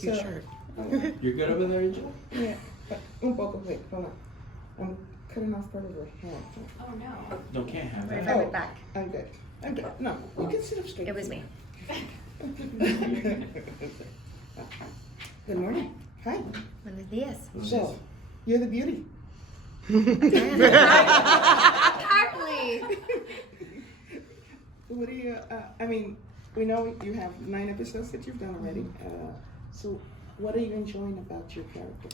cute So, shirt. You're good over there, Angel? Yeah, un poco, wait, hold on. I'm cutting off part of her hair. Oh no. No, can't have Wait, that. if I went back. I'm good. I'm good. No, you can sit up straight. It was me. Good morning. Hi. Buenos días. So, you're the beauty. Hardly. What do you, I mean, we know you have 9 episodes that you've done already. So, what are you enjoying about your character?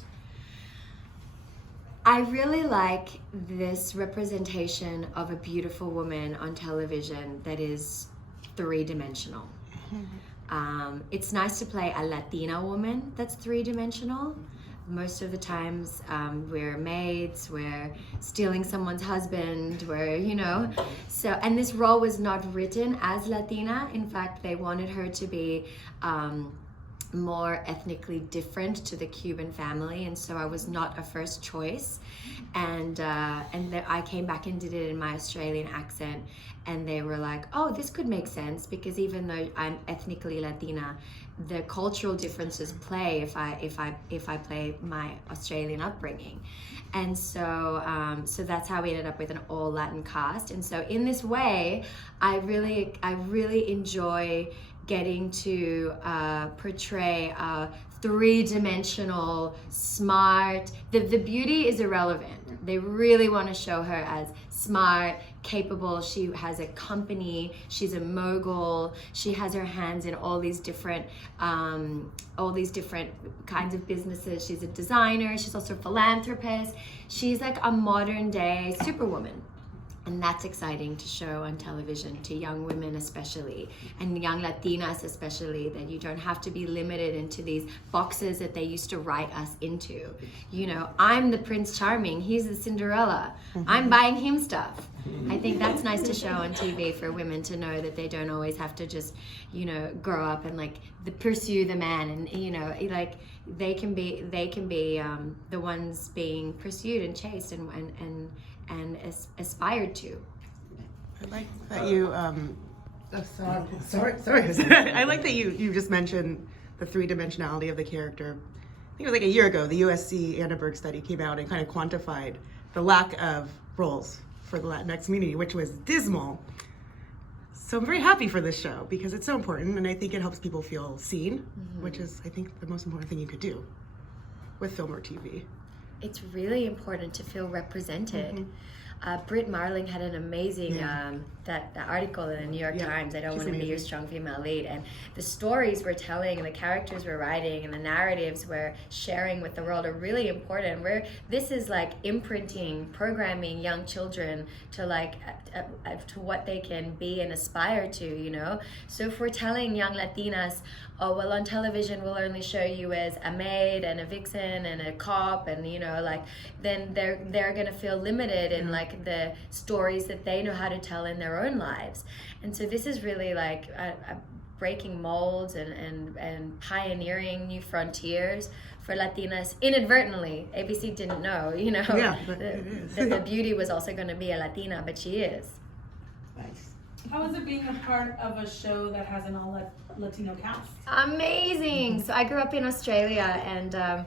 I really like this representation of a beautiful woman on television that is 3-dimensional. It's nice to play a Latina woman that's 3-dimensional. Most of the times we're maids, we're stealing someone's husband, we're, you know. So, and this role was not written as Latina. In fact, they wanted her to be more ethnically different to the Cuban family, and so I was not a first choice. And I came back and did it in my Australian accent, and they were like, "Oh, this could make sense because even though I'm ethnically Latina, the cultural differences play if I play my Australian upbringing." And so that's how we ended up with an all Latin cast. And so in this way, I really enjoy getting to portray a 3-dimensional, smart. The beauty is irrelevant. They really want to show her as smart, capable. She has a company. She's a mogul. She has her hands in all these different kinds of businesses. She's a designer. She's also a philanthropist. She's like a modern day superwoman. And that's exciting to show on television to young women especially, and young Latinas especially, that you don't have to be limited into these boxes that they used to write us into. You know, I'm the Prince Charming, he's the Cinderella, I'm buying him stuff. I think that's nice to show on TV for women to know that they don't always have to just, you know, grow up and like pursue the man, and you know, like they can be the ones being pursued and chased and aspired to. I like that you. Sorry. I like that you just mentioned the 3-dimensionality of the character. I think it was like a year ago. The USC Annenberg study came out and kind of quantified the lack of roles for the Latinx community, which was dismal. So I'm very happy for this show because it's so important, and I think it helps people feel seen, which is, I think, the most important thing you could do with film or TV. It's really important to feel represented. Britt Marling had an amazing that article in the New York Times. I don't want to be your strong female lead, and the stories we're telling and the characters we're writing and the narratives we're sharing with the world are really important. This is like imprinting, programming young children to like to what they can be and aspire to, you know. So if we're telling young Latinas, oh well, on television we'll only show you as a maid and a vixen and a cop, and you know, like then they're gonna feel limited in like the stories that they know how to tell in their own lives. And so this is really like breaking molds and pioneering new frontiers for Latinas inadvertently. ABC didn't know, you know, that the beauty was also going to be a Latina, but she is. Nice. How is it being a part of a show that has an all Latino cast? Amazing. So I grew up in Australia, and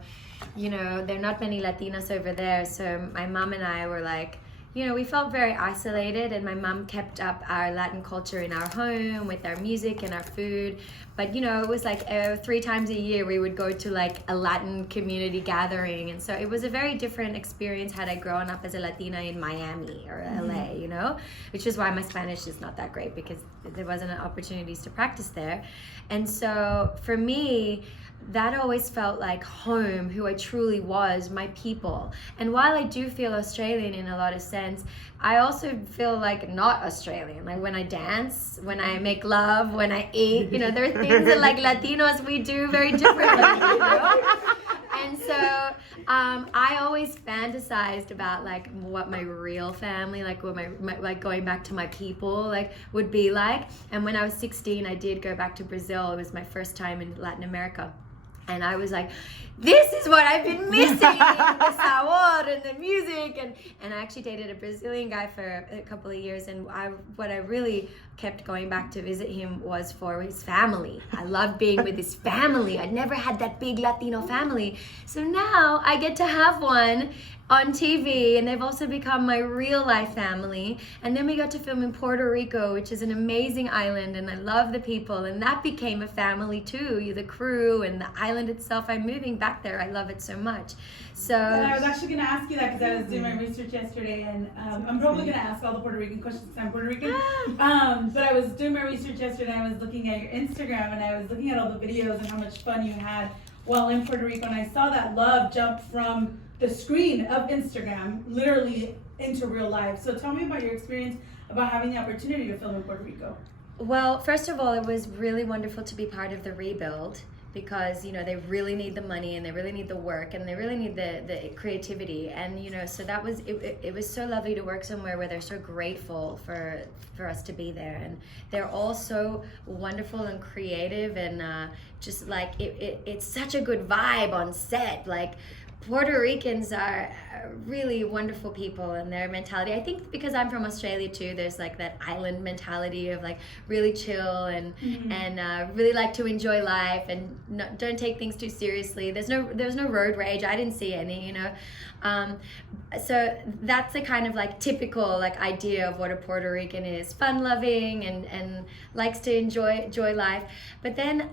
you know, there are not many Latinas over there. So my mom and I were like, you know, we felt very isolated, and my mom kept up our Latin culture in our home with our music and our food. But, you know, it was like 3 times a year we would go to like a Latin community gathering. And so it was a very different experience had I grown up as a Latina in Miami or LA, you know, which is why my Spanish is not that great, because there wasn't opportunities to practice there. And so for me, that always felt like home, who I truly was, my people. And while I do feel Australian in a lot of sense, I also feel like not Australian. Like when I dance, when I make love, when I eat, you know, there are things that like Latinos we do very differently, you know? And so I always fantasized about like what my real family, like what my like going back to my people like would be like. And when I was 16, I did go back to Brazil. It was my first time in Latin America. And I was like, this is what I've been missing, the sabor and the music. And I actually dated a Brazilian guy for a couple of years, and what I really kept going back to visit him was for his family. I loved being with his family. I'd never had that big Latino family. So now I get to have one on TV, and they've also become my real life family. And then we got to film in Puerto Rico, which is an amazing island, and I love the people, and that became a family too. The crew and the island itself. I'm moving back there. I love it so much. So And I was actually going to ask you that because I was doing my research yesterday, and I'm probably going to ask all the Puerto Rican questions because I'm Puerto Rican. But I was doing my research yesterday, and I was looking at your Instagram, and I was looking at all the videos and how much fun you had while in Puerto Rico, and I saw that love jump from the screen of Instagram literally into real life. So tell me about your experience about having the opportunity to film in Puerto Rico. Well, first of all, it was really wonderful to be part of the rebuild, because they really need the money, and they really need the work, and they really need the creativity, and so that was it was so lovely to work somewhere where they're so grateful for us to be there, and they're all so wonderful and creative, and just like it's such a good vibe on set. Like, Puerto Ricans are really wonderful people, and their mentality, I think because I'm from Australia too, there's like that island mentality of like really chill and really like to enjoy life and don't take things too seriously. There's no road rage. I didn't see any, so that's the kind of like typical like idea of what a Puerto Rican is: fun loving and likes to enjoy life. But then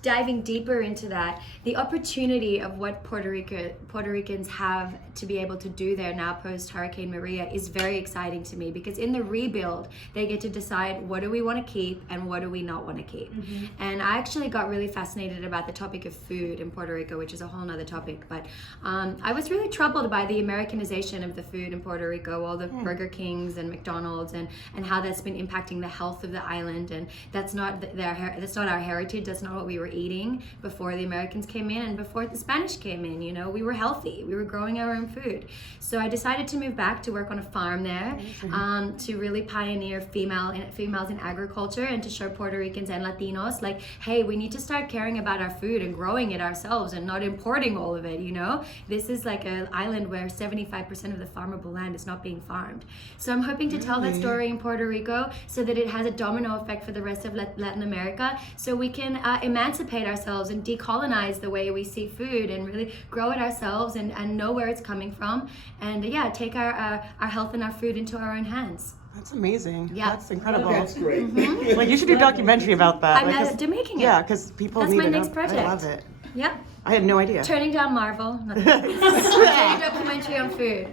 diving deeper into that, the opportunity of what Puerto Ricans have to be able to do there now post Hurricane Maria is very exciting to me, because in the rebuild they get to decide what do we want to keep and what do we not want to keep. And I actually got really fascinated about the topic of food in Puerto Rico, which is a whole nother topic, but I was really troubled by the Americanization of the food in Puerto Rico, all the Burger Kings and McDonald's, and how that's been impacting the health of the island. And that's not our heritage. That's not what we were eating before the Americans came in and before the Spanish came in. We were healthy. We were growing our own food. So I decided to move back to work on a farm there, to really pioneer females in agriculture, and to show Puerto Ricans and Latinos like, hey, we need to start caring about our food and growing it ourselves and not importing all of it. This is like an island where 75% of the farmable land is not being farmed. So I'm hoping to tell that story in Puerto Rico so that it has a domino effect for the rest of Latin America, so we can emancipate ourselves and decolonize the way we see food and really grow it ourselves and know where it's coming from, and take our health and our food into our own hands. That's amazing. Yeah. That's incredible. That's great. Like, you should do a documentary about that. I'm making it. Yeah, because people That's need my it. next project. I love it. Yeah. I had no idea. Turning down Marvel. Doing a documentary on food.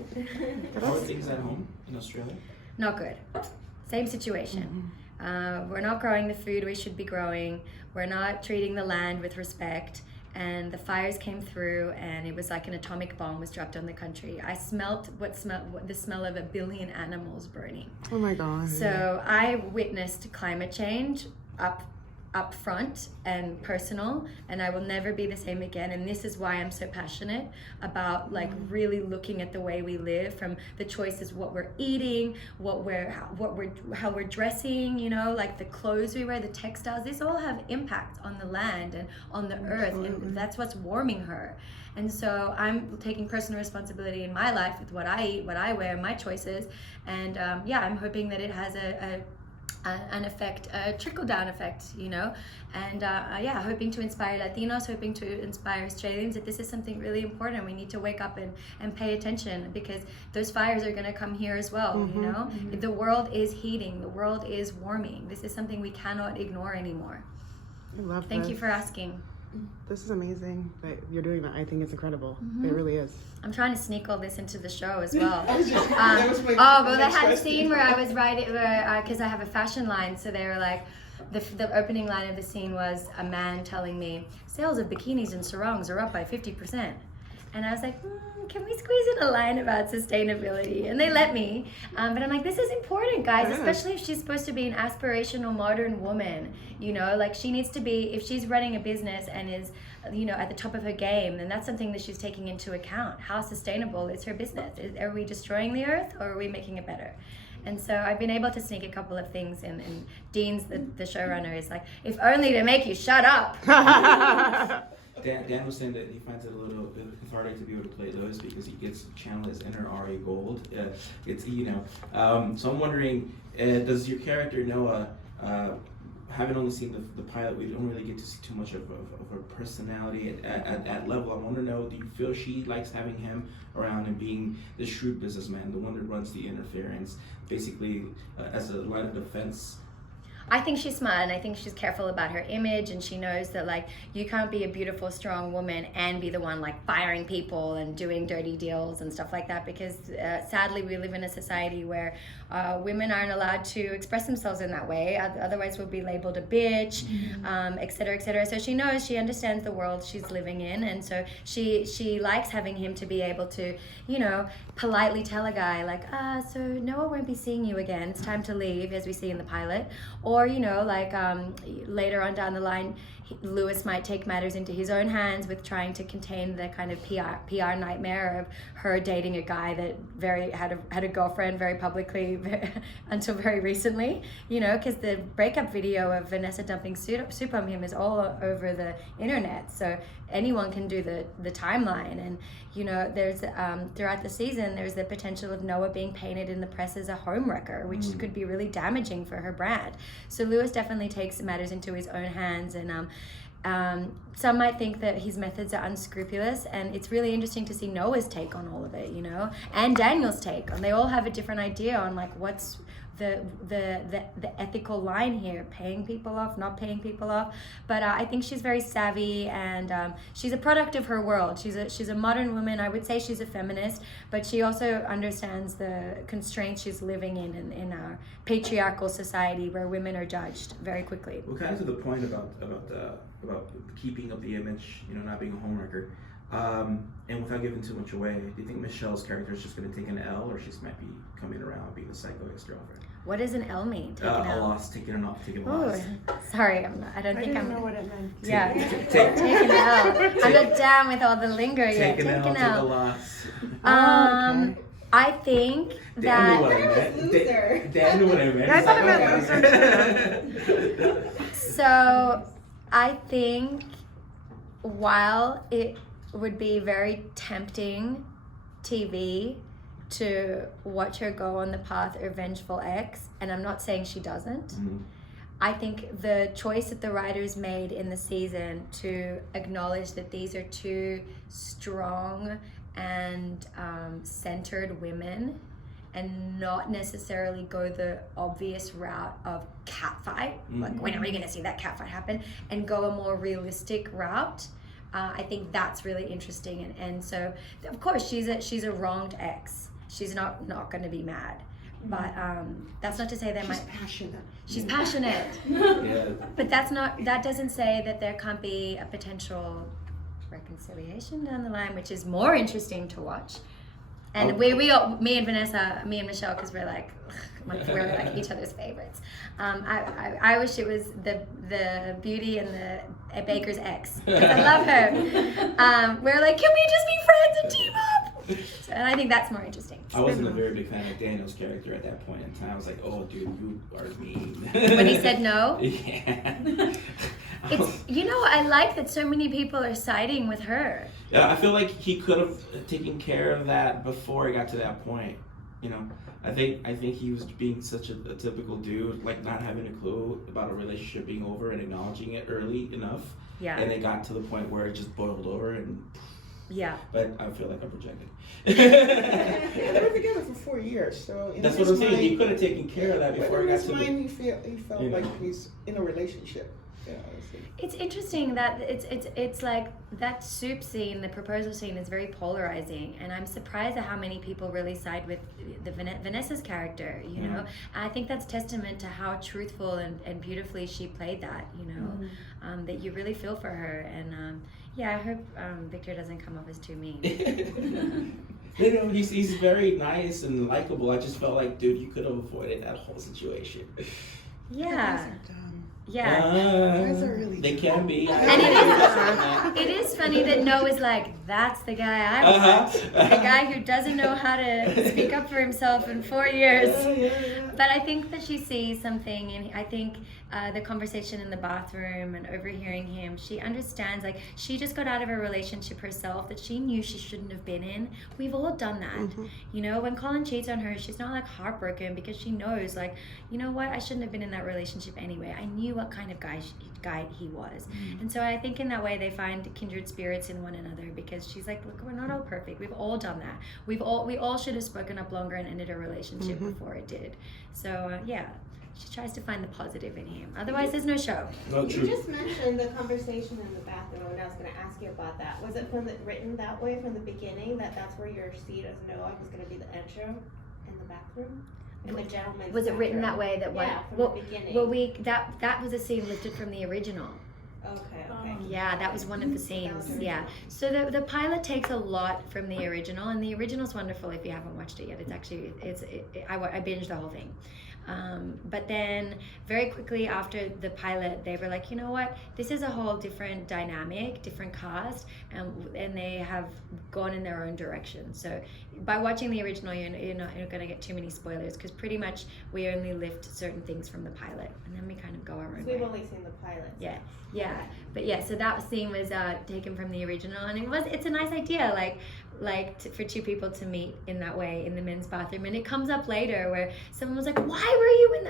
How are things at home in Australia? Not good. Same situation. We're not growing the food we should be growing. We're not treating the land with respect. And the fires came through, and it was like an atomic bomb was dropped on the country. I smelt the smell of 1 billion animals burning. Oh my God. So I witnessed climate change up front and personal, and I will never be the same again. And this is why I'm so passionate about like really looking at the way we live, from the choices, what we're eating, how we're dressing, like the clothes we wear, the textiles. These all have impact on the land and on the earth, and that's what's warming her. And so I'm taking personal responsibility in my life with what I eat, what I wear, my choices, and I'm hoping that it has an effect, a trickle-down effect, and hoping to inspire Latinos, hoping to inspire Australians that this is something really important. We need to wake up and pay attention, because those fires are going to come here as well. The world is heating, the world is warming. This is something we cannot ignore anymore. I love Thank this. you for asking. This is amazing that you're doing that. I think it's incredible. It really is. I'm trying to sneak all this into the show as well. That was my But they next had a question. scene where I was writing, because I have a fashion line, so they were like, the opening line of the scene was a man telling me, sales of bikinis and sarongs are up by 50%. And I was like, can we squeeze in a line about sustainability? And they let me. But I'm like, this is important, guys, especially if she's supposed to be an aspirational modern woman. Like, she needs to be, if she's running a business and is, at the top of her game, then that's something that she's taking into account. How sustainable is her business? Are we destroying the earth, or are we making it better? And so I've been able to sneak a couple of things in. And Dean's, the showrunner, is like, if only to make you shut up. Dan was saying that he finds it a little cathartic to be able to play Lewis because he gets to channel his inner Ari Gold. So I'm wondering, does your character Noa, having only seen the pilot, we don't really get to see too much of her personality at that level. I want to know, do you feel she likes having him around and being the shrewd businessman, the one that runs the interference, basically as a line of defense? I think she's smart, and I think she's careful about her image, and she knows that, like, you can't be a beautiful, strong woman and be the one, like, firing people and doing dirty deals and stuff like that, because sadly we live in a society where women aren't allowed to express themselves in that way. Otherwise we'll be labeled a bitch, et cetera, et cetera. So she knows, she understands the world she's living in, and so she likes having him to be able to, you know, politely tell a guy, like, so Noa won't be seeing you again, it's time to leave, as we see in the pilot. Or, you know, like later on down the line, Lewis might take matters into his own hands with trying to contain the kind of PR nightmare of her dating a guy that had a girlfriend very publicly until very recently, you know, because the breakup video of Vanessa dumping soup on him is all over the internet, so anyone can do the timeline. And, you know, there's throughout the season there's the potential of Noa being painted in the press as a homewrecker, which could be really damaging for her brand. So Lewis definitely takes matters into his own hands, and some might think that his methods are unscrupulous, and it's really interesting to see Noah's take on all of it, you know, and Daniel's take. And they all have a different idea on, like, what's the ethical line here, paying people off, not paying people off. But I think she's very savvy, and she's a product of her world. She's a modern woman. I would say she's a feminist, but she also understands the constraints she's living in our patriarchal society where women are judged very quickly. Well, kind of to the point about keeping up the image, you know, not being a homewrecker. And without giving too much away, do you think Michelle's character is just going to take an L, or she might be coming around being the psycho ex-girlfriend? What does an L mean? Take an A L. loss, taking an off, taking a Oh, loss. sorry, I don't I think didn't I'm. know what it meant. Yeah, Take take an L. I'm not down with all the lingo yet. an L, Take an take a L. loss. Okay. I think Dan knew what that. I meant. Loser. Dan knew what I meant. I thought it meant loser. So I think while it would be very tempting TV to watch her go on the path of vengeful ex, and I'm not saying she doesn't. Mhm. I think the choice that the writers made in the season to acknowledge that these are two strong and centered women, and not necessarily go the obvious route of catfight, like when are we going to see that catfight happen, and go a more realistic route. I think that's really interesting, and so of course she's a wronged ex. She's not going to be mad, but that's not to say She's passionate. she's passionate. Yeah. But that doesn't say that there can't be a potential reconciliation down the line, which is more interesting to watch. And me and Vanessa, me and Michelle, because we're like each other's favorites. I wish it was the beauty and the baker's ex, because I love her. We're like, can we just be friends and team up? So, and I think that's more interesting. I wasn't a very big fan of Daniel's character at that point in time. I was like, oh, dude, you are mean. When he said no? Yeah. It's, you know, I like that so many people are siding with her. Yeah, I feel like he could have taken care of that before it got to that point. You know, I think he was being such a typical dude, like not having a clue about a relationship being over and acknowledging it early enough. Yeah. And it got to the point where it just boiled over, and Yeah. but I feel like I'm projecting. Yeah, they were together for 4 years, so in That's his what I'm saying. mind, He could have taken care of that but before in it got his to mind, the. he felt you know. like he's in a relationship. Yeah, It's interesting that it's like that soup scene, the proposal scene, is very polarizing, and I'm surprised at how many people really side with the Vanessa's character. You know, I think that's testament to how truthful and beautifully she played that. You know, that you really feel for her, and yeah, I hope Victor doesn't come off as too mean. You know, he's very nice and likable. I just felt like, dude, you could have avoided that whole situation. Yeah. Guys are really They can be. And it is funny that Noah's like, that's the guy I want. The guy who doesn't know how to speak up for himself in 4 years. But I think that she sees something, and I think the conversation in the bathroom and overhearing him, she understands, like, she just got out of a relationship herself that she knew she shouldn't have been in. We've all done that. You know, when Colin cheats on her, she's not like heartbroken because she knows, like, you know what, I shouldn't have been in that relationship anyway. I knew what kind of guy he was. And so I think in that way they find kindred spirits in one another, because she's like, look, we're not all perfect. We've all done that. We all should have spoken up longer and ended a relationship before it did. So yeah, she tries to find the positive in him. Otherwise there's no show. Well, You just mentioned the conversation in the bathroom, and I was going to ask you about that. Was it written that way from the beginning, that that's where your seat as Noah was going to be the intro in the bathroom? In the gentleman's Was it written that bathroom? way? That Yeah, from well, the beginning. well, that was a scene lifted from the original. Okay. Yeah, that was one of the scenes. That was Yeah. So the pilot takes a lot from the original, and the original's wonderful if you haven't watched it yet. It's actually, I binged the whole thing. But then very quickly after the pilot, they were like, you know what, this is a whole different dynamic, different cast, and they have gone in their own direction. So by watching the original, you're not going to get too many spoilers, because pretty much we only lift certain things from the pilot, and then we kind of go our own So we've way. only seen the pilot. Yeah, but yeah, so that scene was taken from the original, and it's a nice idea, for two people to meet in that way in the men's bathroom. And it comes up later where someone was like, why were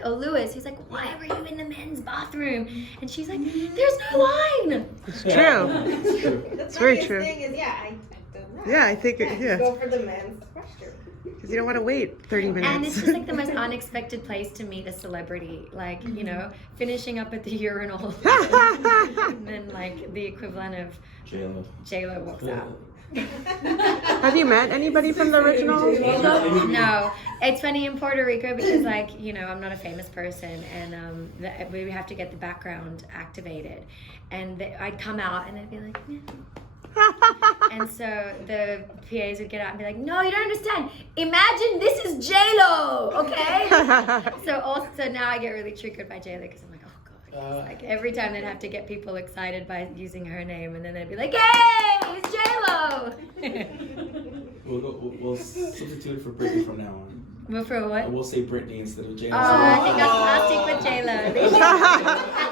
you Lewis, he's like, why were you in the men's bathroom? And she's like, there's no line. It's true. The It's very funniest true. thing is, I've done that. Yeah, I think Go for the men's restroom. because you don't want to wait 30 minutes. And it's just like the most unexpected place to meet a celebrity, like, you know, finishing up at the urinal, and then like the equivalent of J-Lo walks out. Have you met anybody from the original? No, it's funny in Puerto Rico because, like, you know, I'm not a famous person, and we have to get the background activated, and I'd come out and they'd be like, yeah. And so the PAs would get out and be like, no, you don't understand. Imagine this is J-Lo, okay? So now I get really triggered by J-Lo because I'm like, oh God. Like every time they'd have to get people excited by using her name, and then they'd be like, hey, it's J-Lo. We'll substitute it for Brittany from now on. But for what? We'll say Brittany instead of J-Lo. I think I'll stick with J-Lo. At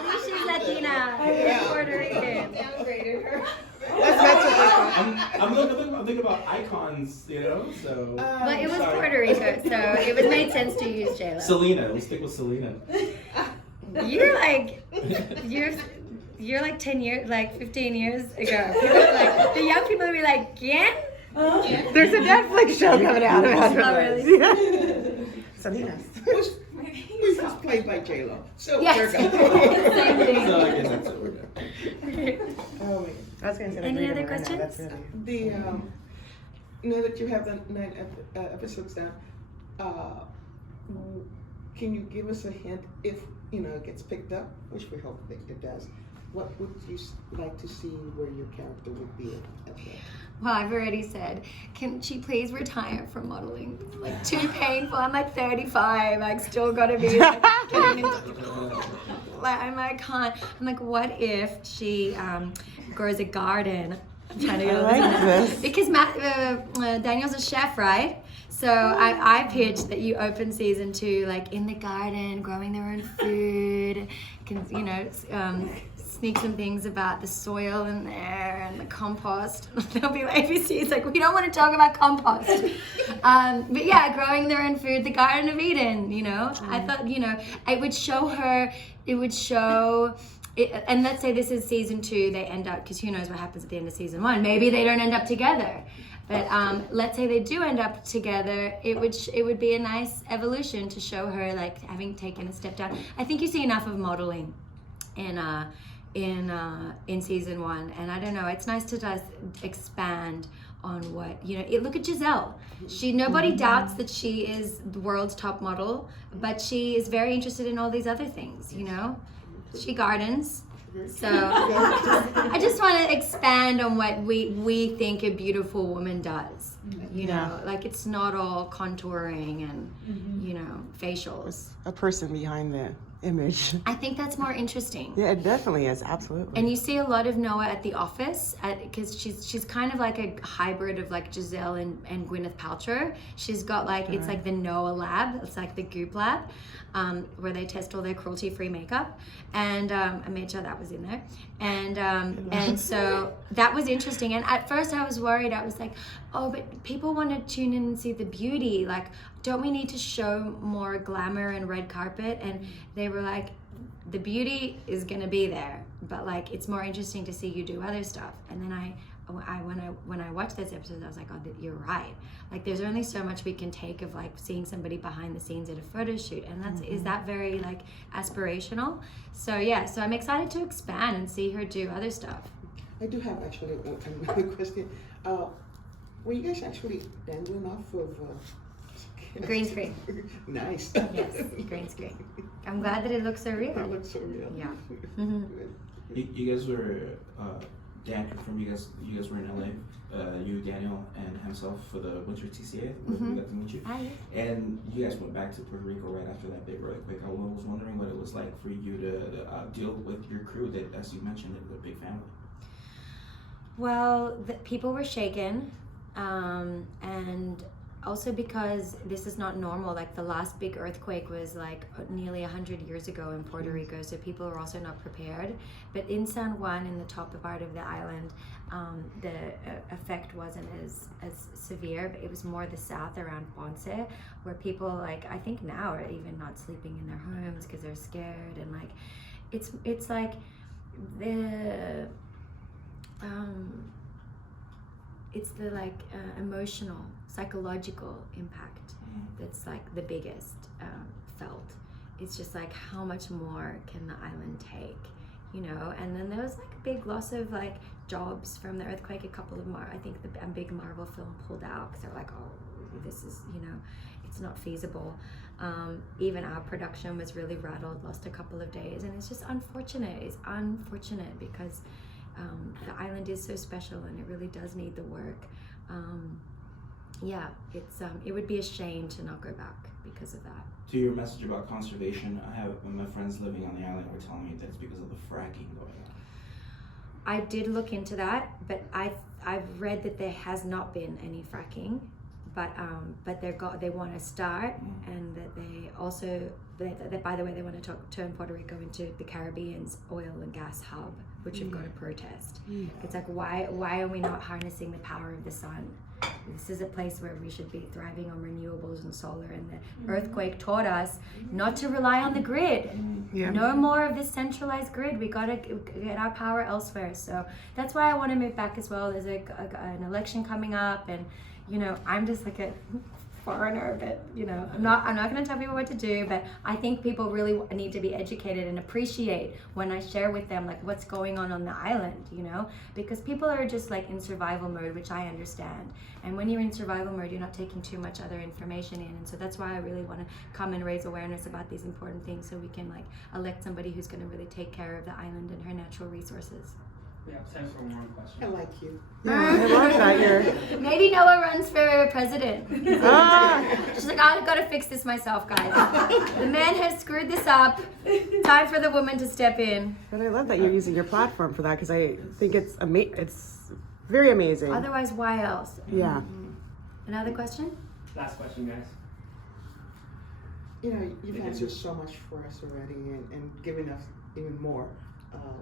least she's Latina and Puerto Rican. Downgraded her. I'm thinking about icons, you know, so. But it was Puerto Rico, so it was made sense to use J-Lo. Selena, we'll stick with Selena. You're like 10 years, like 15 years ago. People are like, the young people will be like, ¿Quién? There's a Netflix show coming out about Oh, her. really? Yeah. Salinas. Who's played by J-Lo. So Yes. we're good. Same thing. So I guess that's what we're doing. Oh, man. I was going to say Any the other Green One right now. questions? That's really- Now that you have the 9 episodes down, can you give us a hint if, you know, it gets picked up, which we hope that it does? What would you like to see where your character would be at that? Well, I've already said, can she please retire from modeling? It's like too painful. I'm like 35. I still gotta be like, getting into, like, I can't. I'm like, what if she grows a garden? I'm trying to get all I like this. Because Daniel's a chef, right? So I pitched that you open season 2 like in the garden, growing their own food. Can, you know, sneak some things about the soil in there and the compost. They'll be like, ABC's like, we don't want to talk about compost. But yeah, growing their own food, the Garden of Eden, you know. I thought, you know, it would show her, and let's say this is season 2, they end up, because who knows what happens at the end of season 1. Maybe they don't end up together. But let's say they do end up together, it would be a nice evolution to show her like having taken a step down. I think you see enough of modeling in season 1, and I don't know, it's nice to just expand on what, you know, look at Giselle. Nobody doubts that she is the world's top model, but she is very interested in all these other things, you know. She gardens. So I just want to expand on what we think a beautiful woman does. You know, like it's not all contouring and, you know, facials. There's a person behind the image. I think that's more interesting. Yeah, it definitely is. Absolutely. And you see a lot of Noa at the office because she's kind of like a hybrid of like Giselle and Gwyneth Paltrow. She's got like, it's like the Noa lab. It's like the Goop lab where they test all their cruelty-free makeup. And I made sure that was in there. And so that was interesting. And at first I was worried. I was like, oh, but people want to tune in and see the beauty. Like, don't we need to show more glamour and red carpet? And they were like, the beauty is gonna be there, but like it's more interesting to see you do other stuff. And then when I watched those episodes, I was like, oh, you're right. Like there's only so much we can take of like seeing somebody behind the scenes at a photo shoot, and that's is that very like aspirational. So yeah, so I'm excited to expand and see her do other stuff. I do have actually another question. Were you guys actually dangling off of Green screen. Nice. Yes, green screen. I'm glad that it looks so real. That looks so real. Yeah. Good. You guys were Dan confirmed you guys were in LA, you, Daniel, and himself for the Winter TCA where we got to meet you. Hi. And you guys went back to Puerto Rico right after that big earthquake. I was wondering what it was like for you to deal with your crew that, as you mentioned, it was a big family. Well, the people were shaken, and also because this is not normal. Like the last big earthquake was like nearly 100 years ago in Puerto Rico, so people are also not prepared. But in San Juan, in the top part of the island, the effect wasn't as severe, but it was more the south around Ponce, where people like, I think now are even not sleeping in their homes because they're scared. And like, it's like the, it's the like emotional, psychological impact that's like the biggest felt. It's just like how much more can the island take, you know? And then there was like a big loss of like jobs from the earthquake. A couple of I think a big Marvel film pulled out because they're like, oh, this is, you know, it's not feasible. Even our production was really rattled, lost a couple of days, and it's just unfortunate. It's unfortunate because the island is so special and it really does need the work. Yeah, it's it would be a shame to not go back because of that. To your message about conservation, I have my friends living on the island were telling me that it's because of the fracking going on. I did look into that, but I've read that there has not been any fracking, but they want to start, and that they also that by the way they want to turn Puerto Rico into the Caribbean's oil and gas hub, which we've got to protest. It's like why are we not harnessing the power of the sun? This is a place where we should be thriving on renewables and solar, and the earthquake taught us not to rely on the grid. No more of this centralized grid. We got to get our power elsewhere. So that's why I want to move back as well. There's an election coming up, and you know, I'm just like a foreigner, but you know, I'm not going to tell people what to do, but I think people really need to be educated and appreciate when I share with them like what's going on the island, you know, because people are just like in survival mode, which I understand. And when you're in survival mode, you're not taking too much other information in, and so that's why I really want to come and raise awareness about these important things, so we can like elect somebody who's going to really take care of the island and her natural resources. We have time for one more question. I like you. Yeah, I love that you're. Maybe Noa runs for president. She's like, I've got to fix this myself, guys. The man has screwed this up. Time for the woman to step in. But I love that you're using your platform for that, because I think it's it's very amazing. Otherwise, why else? Yeah. Another question? Last question, guys. You know, you've answered so much for us already, and given us even more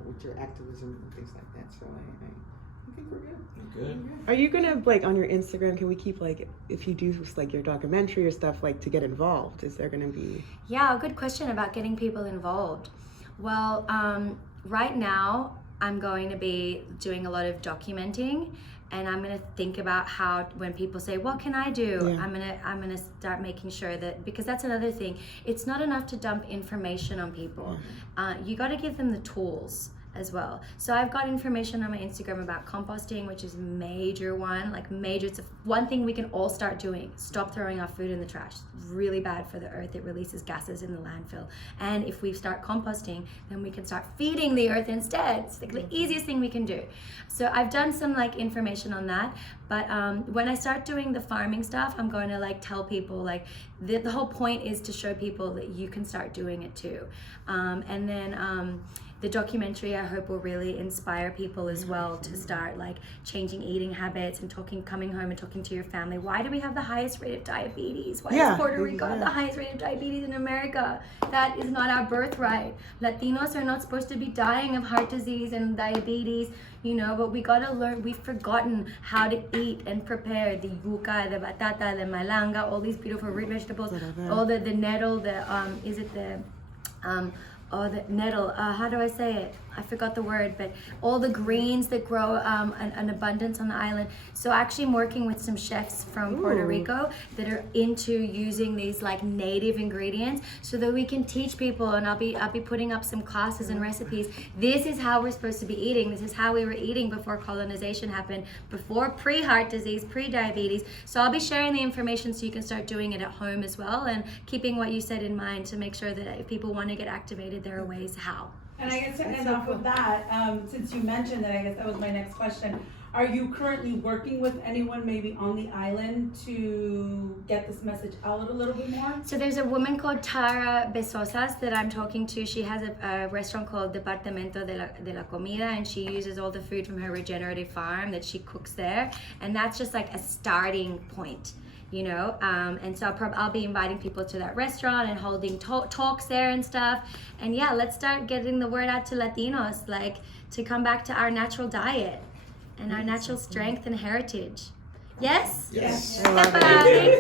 with your activism and things like that. So I think we're good. Good. Are you gonna like on your Instagram? Can we keep like if you do like your documentary or stuff like to get involved? Is there gonna be? Yeah, good question about getting people involved. Well, right now I'm going to be doing a lot of documenting, and I'm gonna think about how when people say, "What can I do?" Yeah. I'm gonna start making sure that, because that's another thing. It's not enough to dump information on people. You got to give them the tools. as well. So I've got information on my Instagram about composting, which is major one, like major. It's one thing we can all start doing. Stop throwing our food in the trash. It's really bad for the earth. It releases gases in the landfill. And if we start composting, then we can start feeding the earth instead. It's like the easiest thing we can do. So I've done some like information on that. But when I start doing the farming stuff, I'm going to like tell people like the whole point is to show people that you can start doing it too. And then the documentary, I hope, will really inspire people as well to start like changing eating habits and coming home and talking to your family. Why do we have the highest rate of diabetes? Why does Puerto Rico have the highest rate of diabetes in America? That is not our birthright. Latinos are not supposed to be dying of heart disease and diabetes, you know, but we gotta learn. We've forgotten how to eat and prepare the yuca, the batata, the malanga, all these beautiful root vegetables, all the nettle, the nettle, how do I say it? I forgot the word, but all the greens that grow an abundance on the island. So actually I'm working with some chefs from Puerto Rico that are into using these like native ingredients so that we can teach people, and I'll be putting up some classes and recipes. This is how we're supposed to be eating. This is how we were eating before colonization happened, before pre-heart disease, pre-diabetes. So I'll be sharing the information so you can start doing it at home as well, and keeping what you said in mind to make sure that if people want to get activated, there are ways how. And I guess to end off with that, since you mentioned that, I guess that was my next question. Are you currently working with anyone maybe on the island to get this message out a little bit more? So there's a woman called Tara Besosas that I'm talking to. She has a restaurant called Departamento de la Comida, and she uses all the food from her regenerative farm that she cooks there. And that's just like a starting point, you know, and so I'll be inviting people to that restaurant and holding talks there and stuff. And yeah, let's start getting the word out to Latinos, like to come back to our natural diet and our natural strength and heritage. Yes? Yes. I love it.